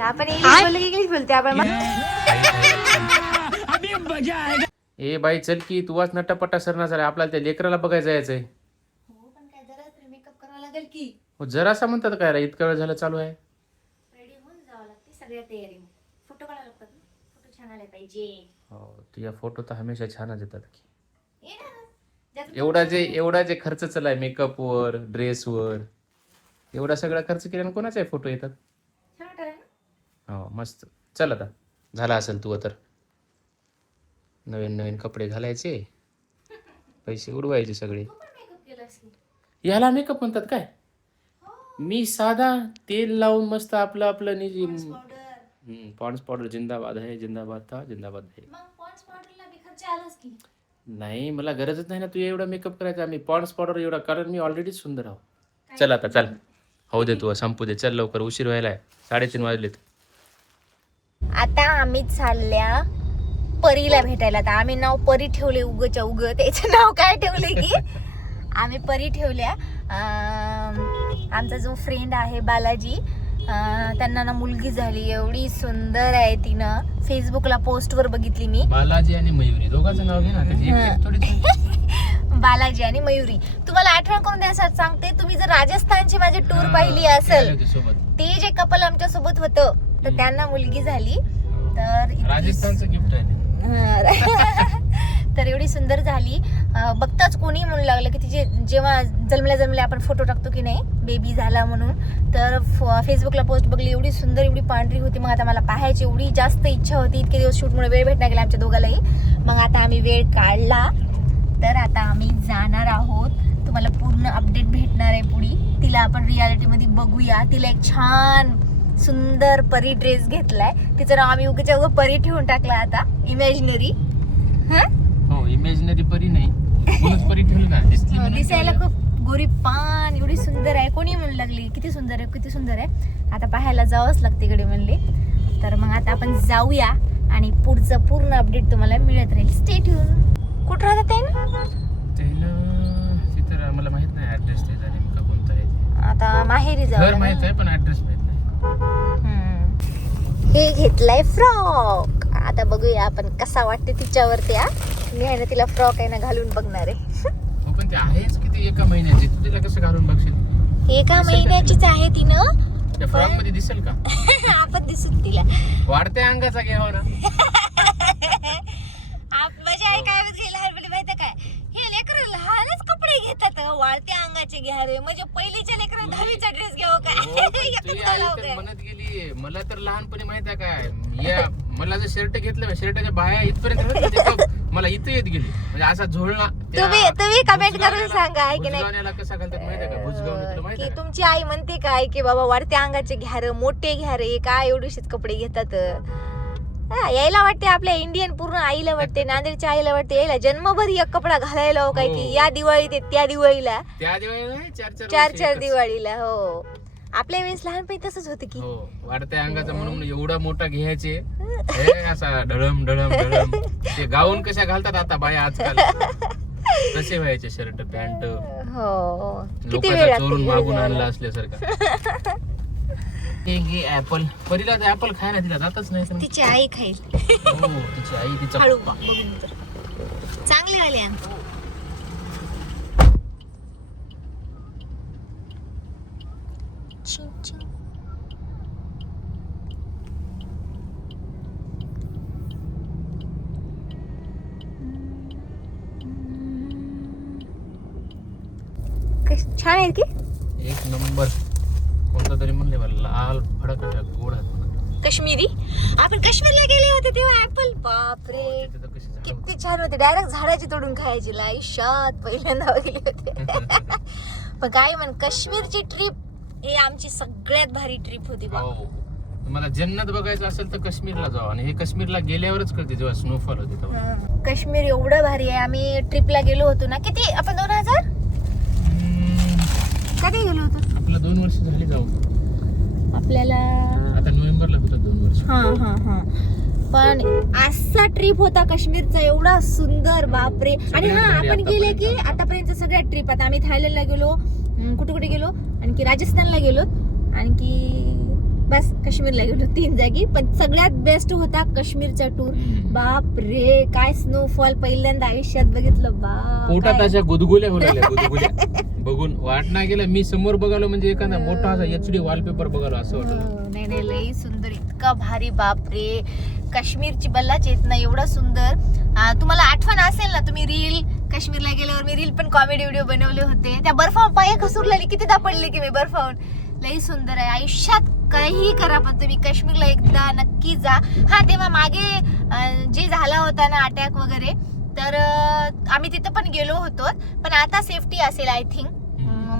आपण इंग्लिश बोलते आपण. ए बाई चल की तू वाच नटापटा सरणार झाला. आपल्याला त्या लेकराला बघायला जायचंय. हो पण काय जरा तरी मेकअप करावा लागेल की. हो जरासा म्हणतात काय रे, इतका वेळ झाला चालू आहे. रेडी होऊन जावं लागते सगळ्या तयारी. फोटो काढायला लागतात ना, फोटो छान आले पाहिजे. हो तुझ्या फोटो तर हमेशा छानच येतात की. ये ना ज्याचं एवढा जे खर्च चाललाय मेकअप वर, ड्रेस वर, एवढा सगळा खर्च केल्यानं कोणाचे फोटो येतात. छान वाटलं ना. हो मस्त. चल आता झाला असेल तू तर नवीन नवीन कपडे घालायचे, पैसे उडवायचे सगळे. तू पण मेकअप केलास की. याला मेकअप म्हणतात काय? मी साधा तेल लावून मस्त आपलं आपलं पावडर. पॉन्ड्स पावडर जिंदाबाद आहे, जिंदाबाद था जिंदाबाद आहे. मग पॉन्ड्स पावडरला बी खर्च आलाच की. नाही मला गरजच नाही ना तू एवढा मेकअप करायचा. मी पॉन्ड्स पावडर एवढा, कारण मी ऑलरेडी सुंदर आहो. चल आता चल, हो दे तू संपू दे. चल लवकर, उशीर व्हायलाय. 3:30 वाजलेत. आता आम्ही चालल्या परीला भेटायला. तर आम्ही नाव परी ठेवले उगच्या उग. त्याचं नाव काय ठेवले की आम्ही परी ठेवल्या. आमचा जो फ्रेंड आहे बालाजी, त्यांना ना मुलगी झाली. एवढी सुंदर आहे तिनं. फेसबुकला पोस्ट वर बघितली मी. बालाजी आणि मयुरी दोघांचं नाव घे ना, त्याची एक थोडी. बालाजी आणि मयुरी. तुम्हाला आठवण करून द्यायचं सांगते, तुम्ही जर राजस्थानची माझी टूर पाहिली असेल, ते जे कपल आमच्या सोबत होतं तर त्यांना मुलगी झाली. तर राजस्थानचं गिफ्ट आहे. तर एवढी सुंदर झाली. बघताच कोणी म्हणू लागलं की तिचे जेव्हा जन्मल्या आपण फोटो टाकतो की नाही बेबी झाला म्हणून, तर फेसबुकला पोस्ट बघली. एवढी सुंदर, एवढी पांढरी होती. मग आता मला पाहायची एवढी जास्त इच्छा होती. इतके दिवस शूटमुळे वेळ भेटला गेला आमच्या दोघालाही. मग आता आम्ही वेळ काढला, तर आता आम्ही जाणार आहोत. तुम्हाला पूर्ण अपडेट भेटणार आहे पुढे. तिला आपण रियालिटीमध्ये बघूया. तिला एक छान सुंदर परी ड्रेस घेतलाय. तिचं नाव आम्ही उगाच्या उगा परी ठेवून टाकला आता, इमॅजिनरी. हो इमॅजिनरी परी नाही, बोलच परी ठेवली ना. दिसायला खूप गोरी पान, एवढी सुंदर आहे. कोणी म्हणू लागली किती सुंदर आहे, किती सुंदर आहे. आता पाहायला जावंच लागते इकडे म्हणले. तर मग आता आपण जाऊया आणि पुढचं पूर्ण अपडेट तुम्हाला मिळत राहील. Stay tune. कुठं राहतात ते ना? तिथं मला माहित नाही ऍड्रेस त्याचा नेमका कोणता आहे. आता माहेरी घर जाऊ. माहित आहे पण ऍड्रेस माहित नाही. हे घेतलाय फ्रॉक. आता बघूया आपण कसा वाटते तिच्यावरती. मी आहे ना तिला फ्रॉक आहे ना घालून बघणार आहे. हो पण ते आहेच किती एका महिन्याची, तू तिला कसं घालून बघशील? एका महिन्याचीच आहे तिनं. त्या फ्रॉक मध्ये दिसेल का? आपण दिसून तिला वाढत्या अंगाचा घ्यावा ना. माझी आई काय म्हणते लहानपणी माहिती काय, हे लेकर लहानच कपडे घेतात वाढत्या अंगाचे घ्या रे. म्हणजे पहिलीच्या लेकर 10वीचा ड्रेस घ्यावं काय. म्हणत गेली मला तर लहानपणी माहित आहे काय, या मला जर शर्ट घेतलं, शर्टाच्या बाया इथपर्यंत मला इथं येत गेली. म्हणजे असा झोळला. तुम्ही कमेंट करून सांगा आहे की नाही, कसा घालतात माहिती आहे का? भुजगावने तुला माहिती की आहे? तुमची आई म्हणते काय की बाबा वाढत्या अंगाचे घ्या रे, मोठे घ्या रे, काय एवढेशेच कपडे घेतात. यायला वाटते आपल्या इंडियन पूर्ण आईला वाटते, नांदेडच्या आईला वाटते यायला जन्मभर एक कपडा घालायला हो काय की या दिवाळीत त्या दिवाळीला चार दिवाळीला. हो आपल्या वेळेस लहानपणी तसंच होतं की वाढत्या अंगाचा म्हणून एवढा मोठा घ्यायचे, असा ढळम ढळम ढळम. ते गाऊन कशा घालतात आता बाया आजकाल, तसे व्हायचे शर्ट पॅन्ट. हो लोकांचा चोरून मागून आणला असल्यासारखा. ऍपल परीला ऍपल खायला तिला जातच नाही. तिची आई खाईल. हो तिची आई तिचा पप्पा बघून तर चांगले आले. छान आहे की एक नंबर. कोणता तरी म्हणले मला लाल भडक गोड काश्मीरी. आपण काश्मीरला गेले होते तेव्हा ऍपल, बापरे किती छान होते. डायरेक्ट झाडाची तोडून खायची. आयुष्यात पहिल्यांदा गेले होते. पण काय म्हण, काश्मीरची ट्रिप ही आमची सगळ्यात भारी ट्रिप होती. तुम्हाला जन्नत बघायचं असेल तर काश्मीरला जाऊ. आणि हे काश्मीरला गेल्यावरच कळते जेव्हा स्नोफॉल होते तेव्हा. काश्मीर एवढं भारी आहे. आम्ही ट्रिपला गेलो होतो ना, किती आपण 2000 कधी गेलो होतो? आपला 2 वर्ष झाली जाऊ. आपल्याला आता नोव्हेंबरला होतं 2 वर्ष. हा पण असा ट्रिप होता काश्मीरचा, एवढा सुंदर बापरे. आणि आपण गेले की आतापर्यंत सगळ्या ट्रिप, आता आम्ही थायलंडला गेलो, कुठे गेलो, आणखी राजस्थानला गेलो. आणखी बस काश्मीरला गेलो 3 जागी, पण सगळ्यात बेस्ट होता काश्मीरचा टूर. बाप रे काय स्नोफॉल पहिल्यांदा आयुष्यात बघितलं. पोटात अशा गुदगुल्या होल्या गुदगुल्या बघून वाट नाही गेलं. मी समोर बघालो म्हणजे एखादा मोठा असा HD वॉलपेपर बघालो असं वाटलं. नाही लई सुंदर, इतका भारी. बाप रे काश्मीरची बल्लाच येत नाही, एवढा सुंदर. तुम्हाला आठवण असेल ना, तुम्ही रील काश्मीरला गेल्यावर मी रील पण कॉमेडी व्हिडिओ बनवले होते. त्या बर्फावर पाय घसरलेली, कितीदा पडले की मी बर्फावर. लई सुंदर आहे. आयुष्यात काही करा पण तुम्ही काश्मीरला एकदा नक्की जा. हा तेव्हा मागे जे झाला होता ना अटॅक वगैरे, तर आम्ही तिथं पण गेलो होतो. पण आता सेफ्टी असेल आय थिंक.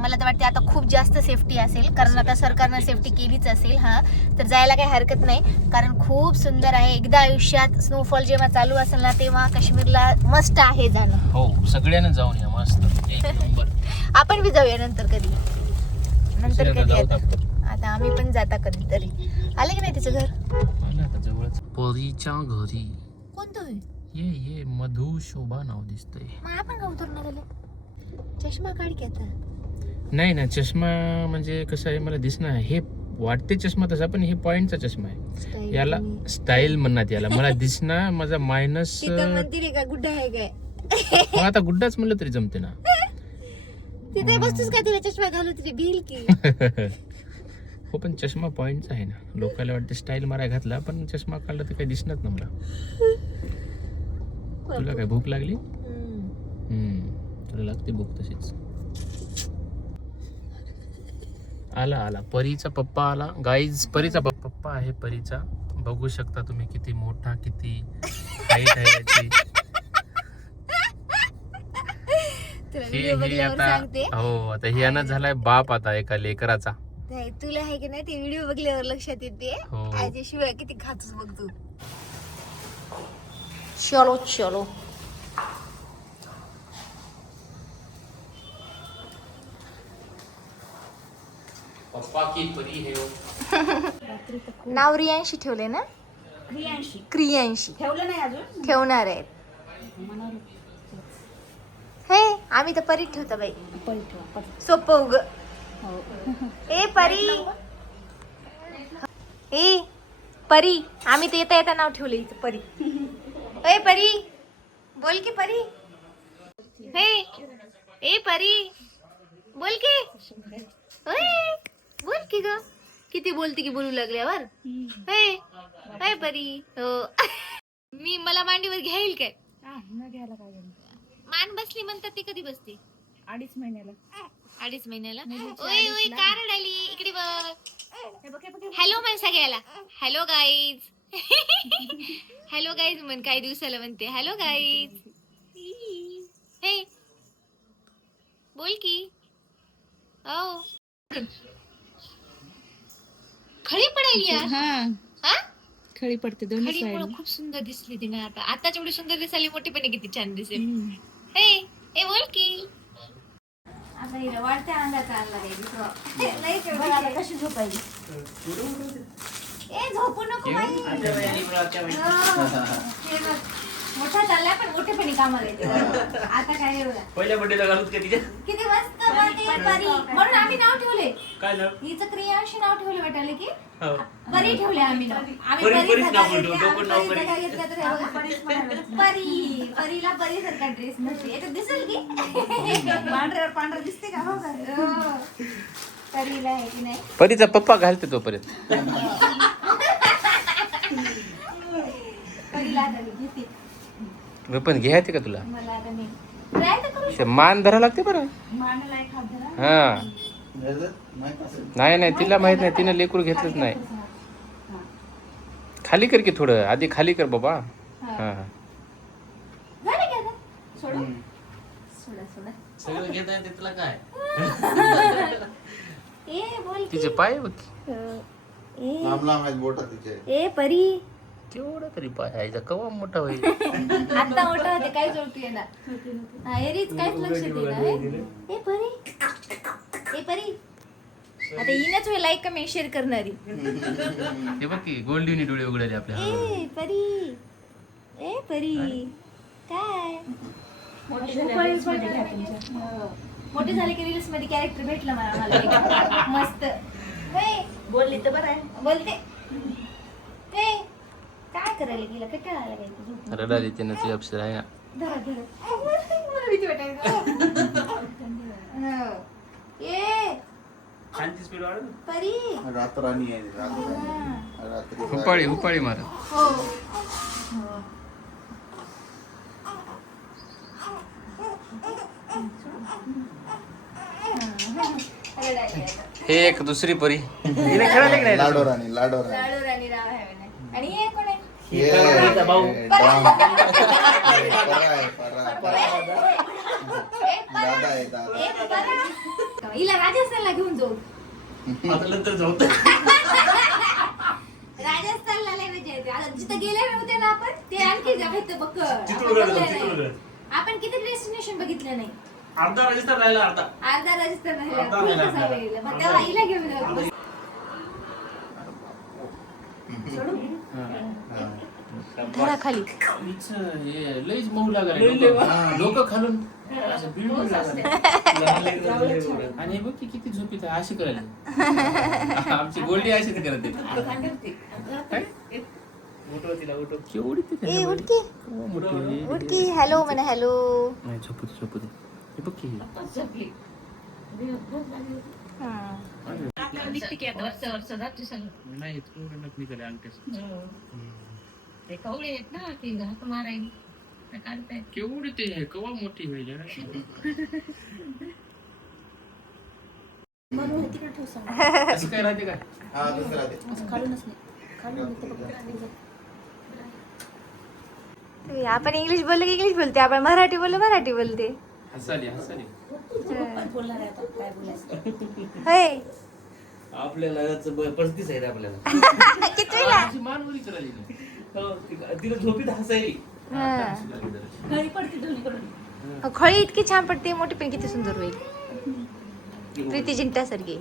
मला तर वाटते आता खूप जास्त सेफ्टी असेल, कारण आता सरकारनं सेफ्टी केलीच असेल. हा तर जायला काही हरकत नाही, कारण खूप सुंदर आहे. एकदा आयुष्यात स्नोफॉल जेव्हा चालू असेल ना, तेव्हा काश्मीरला मस्त आहे जाणं. हो सगळ्यांना जाऊन या, मस्त एक नंबर. आपण बी जाऊया नंतर कधी आता. आता आम्ही पण जाता कधीतरी. आले की नाही तिचं घर जवळच परीच्या घरी. कोणतं ये मधु शोभा नाव दिसतंय. मग आपण का उतरणार आले? चष्मा काढ की आता. नाही ना, चष्मा म्हणजे कसं आहे मला दिसणार. हे वाटते चष्मा तसा, पण हे पॉइंटचा चष्मा आहे. याला स्टाईल म्हणतात याला. मला दिसणार माझा मायनस. मंदिर का गुड्डा आहे काय? आता गुड्डाच म्हणलं तरी जमते ना. तिथे बसतोस का तुला चष्मा घालू तुझी भिल की? हो पण चष्मा पॉइंटचा आहे ना. लोकांना वाटते स्टाईल मारा घातला, पण चष्मा काढला तर काही दिसणार ना मला. तुला काय भूक लागली? तुला लागते भूक तशीच. आला परीचा पप्पा आला. गाईज परीचा पप्पा आहे. परीचा बघू शकता तुम्ही किती मोठा, किती हाईट आहे याची. हे आता हो, आता हे यानं झालाय बाप आता एका लेकराचा. तुला आहे की नाही ते व्हिडिओ बघल्यावर लक्षात येते. हो. शिवाय किती खातोस बघ तू. चलो पप्पा की परी है. नाव रियांशी ठेवले ना? क्रियांशी ठेवलं नाही अजून. ठेवणार आहेत. हे आम्ही तर परी ठेवतो बाई. सोपं उग. ए परी, ए परी, आम्ही तर येता येता नाव ठेवलं हिचं परी. ए परी बोल की परी. हे ए परी बोल की. ओय बोल की ग. किती बोलते की बोलू लागल्यावर. हे परी. हो मी मला मांडीवर घ्याईल काय? मान बसली म्हणतात ते कधी बसते? 2.5 महिन्याला. 2.5 महिन्याला. ओय कारड आली इकडे बघ. हॅलो म्हण सगळ्याला. Hello guys. हॅलो गाईज म्हण. काही दिवसाला म्हणते हॅलो गाईज. हे बोल की. ओ खळी पडायली यार. हा खळी पडते दोन्ही खळी साइड. खूप सुंदर दिसली ती ना. आताच एवढी सुंदर दिसायली, मोठीपणे किती छान दिसेल. हे बोल की. आता हिला वाढत्या अंगाचा आणला कशी झोपायली. ए झोपू नको मोठा चाललाय, पण मोठेपणी कामाला येते. आता काय एवढा पहिल्या बर्थडेला घालूत का तिच्या? किती मस्त बोलते परी. म्हणून आम्ही नाव ठेवले. काय नाव? हिचं क्रियांशी नाव ठेवले वाटायला की परी ठेवले आम्ही नाव. आम्ही परीच नाव परी बोलतो, तो पण नाव परी. घेतलं तर हे बघा. परी परीला परी सारखा ड्रेस नसते. याच्यात दिसेल की पांढऱ्यावर पांढरं दिसते का? हो का? परीला आहे की नाही. परीचा पप्पा घालते तोपर्यंत. परीला आता मी घेते. पण घ्यायचे का तुला? मला आता मी ट्राय तर करू. ते मान धरा लागते बरं. मानाला एक हात धरा. हा नाही तिला माहित नाही. तिने लेकरू घेतलंच नाही. खाली कर की थोडं आधी. खाली कर बाबा. हा झालं की आता. सोडा सोडा. सगळं घेता येते तुला काय? ए बोल तिचे पाय बघ. ए परी केवढा तरी पाय आहे. कवा मोठा होईल. आता मोठा होते काय जोडतो येणार. एरीच काहीच लक्ष दिलं. ए परी आता हिनच होईल लाईक कमेंट शेअर करणारी. हे बघ की गोल्डीनी डोळे उघडले आपल्या. ए परी काय मोठे झाले की रील्स मध्ये कॅरेक्टर भेटलं मला एक. मस्त. बोलली तर बरं आहे. बोलते ए, काय करायला गेला कंटाळा आला काय तुझं? रडा देते ना तुझी अक्षर आहे ना. धरा धरा मला भीती वाटायला. हो. ए खानची स्पीड वाढव. परी रातराणी आहे रात्री हुपाळी हुपाळी मार. हो हे एक दुसरी परी. हिने खेळायला की नाही? लाडोराणी लाडू राणी राव आहे म्हणे. आणि हे कोण आहे? हिचा भाऊ. दादा आहे दादा. ए, परा. हिला राजस्थानला घेऊन जाऊ. आता नंतर जाऊ. राजस्थानला लय मजा येते. आता जिथं गेले नव्हते ना आपण ते आणखी जायचं बघ. चित्तूरगड जाऊ, चित्तूरगड. आपण किती डेस्टिनेशन बघितलं नाही. अर्धा राजस्थान राहिला अर्धा. अर्धा राजस्थान राहिला. अर्धा फुल राहिला. कसा गेला. मग तेव्हा हिला घेऊन जाऊ. धरा खाली. लईच मऊ लागायला डोकं खालून असं बिळबिळ लागायला. आणि हे बघ की किती झोपीत आहे अशी करायला. आमची गोल्डी अशीच करत आहे. उठव तिला, उठव. केवढी ती ए उठकी उठकी. हॅलो म्हणे हॅलो. नाही झोपू दे झोपू दे. हे बघ की नाही थोडं नक निघाले अंगठ्यास. केवढी ते आहे कवा मोठी होईल यार. असं काय राहते का? हा दुसरा दे. आपण इंग्लिश बोललो की इंग्लिश बोलते. आपण मराठी बोललो मराठी बोलते. हसाली हसाली. बोलणार आहे आता काय बोलायचं. होय. आपल्याला 35 आहे रे आपल्याला. कितवीला? अशी मान उडी करायली नाही. हो, तिला झोपीत हसायली. हा. घरी पडते दोन्हीकडून. खळी इतकी छान पडते. मोठी पण किती सुंदर होईल. प्रीती जिंटासारखी.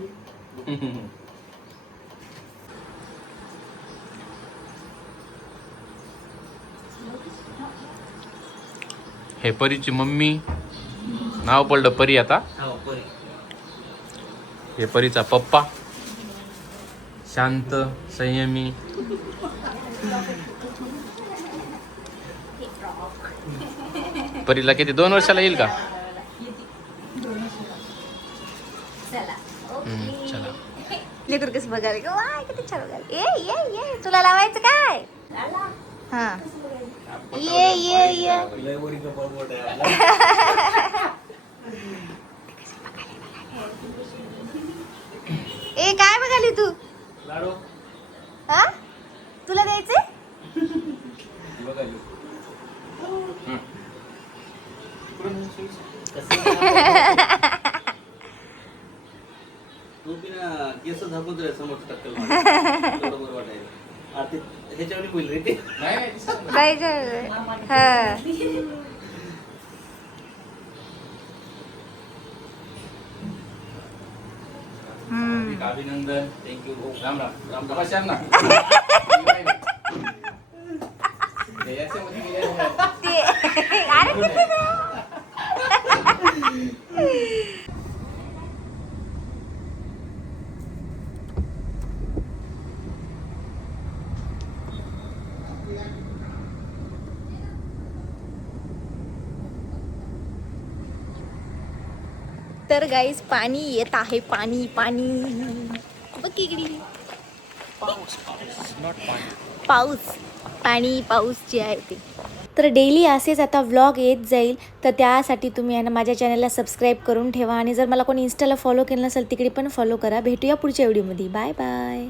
हे परीची मम्मी. नाव पडलं परी आता. हो, परी. हे परीचा पप्पा शांत संयमी. परीला किती 2 वर्षाला येईल का? चला. चला. लेकर कसं बघायला का? वाय किती छान बघायला. ये ये ये तुला लावायचं काय? हा ये ये ये. लय वरी कपाळ मोठं आहे. ए काय बघाली तू? लाडू. हा तुला द्यायचे? तू बिना केस झाकून रे समोर टक्कल मार. बरोबर वाटायला. आता ह्याच्यावर होईल रे ते. काय काय हा. अभिनंदन. थँक्यू. राम राम. राम राम. श्याम ना. याच्यामध्ये गेलेलं आहे. अरे किती ना. तर गाईस पाणी येत आहे. पाणी पाणी बघ इकडे. पाऊस पाणी पाऊस जे आहे ते. तर डेली असेच आता व्लॉग येत जाईल. तर त्यासाठी तुम्ही आहे ना माझ्या चॅनलला सबस्क्राईब करून ठेवा. आणि जर मला कोणी इन्स्टाला फॉलो केलं नसेल तिकडे पण फॉलो करा. भेटूया पुढच्या व्हिडिओमध्ये. Bye bye.